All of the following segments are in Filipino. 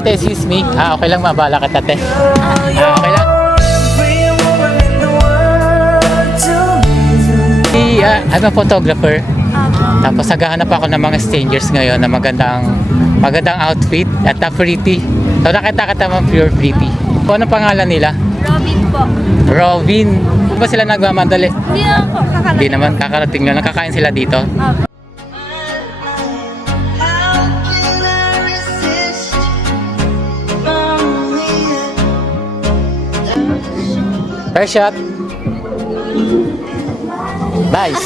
Ate, excuse me. Okay lang, mabala ka, ate. Okay lang. I'm a photographer. Tapos naghahanap ako ng mga strangers ngayon na magandang outfit at pretty. So nakita kita mga pure pretty. Kung anong pangalan nila? Robin po. Robin. Ba sila nagmamadali? Hindi naman po, kakarating. Hindi naman, kakarating lang. Nakakain sila dito. First shot. Nice.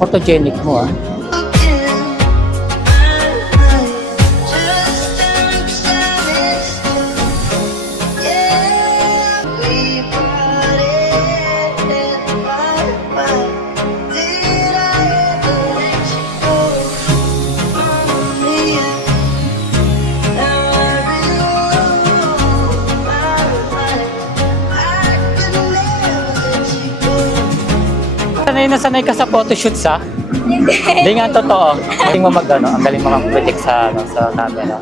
Photogenic mo ah. Sanay ka sa photoshoots ah? Hindi nga totoo. Ang galing mo ang galing mo mag-project sa camera.